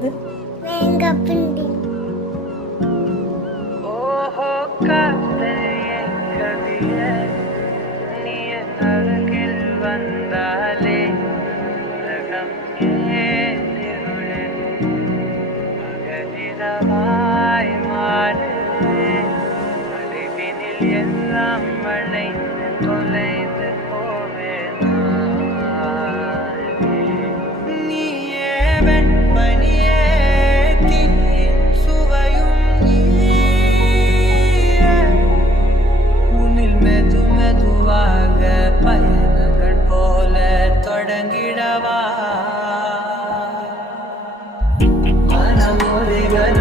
வந்து ஓஹோ காதலியே கவியே நீ அருகில் வந்தாலே உலகம் ஏறிருளே அகதிரவாய் மாறுதே அழிவினில் எல்லாம் வளைந்து தொலைந்து போவேன் நீயே வெண்பனியே தீயின் சுவையும் நீயே உன்னில் மெது மெதுவாக பயணங்கள் போல தொடங்கிடவா மனமொழிகள்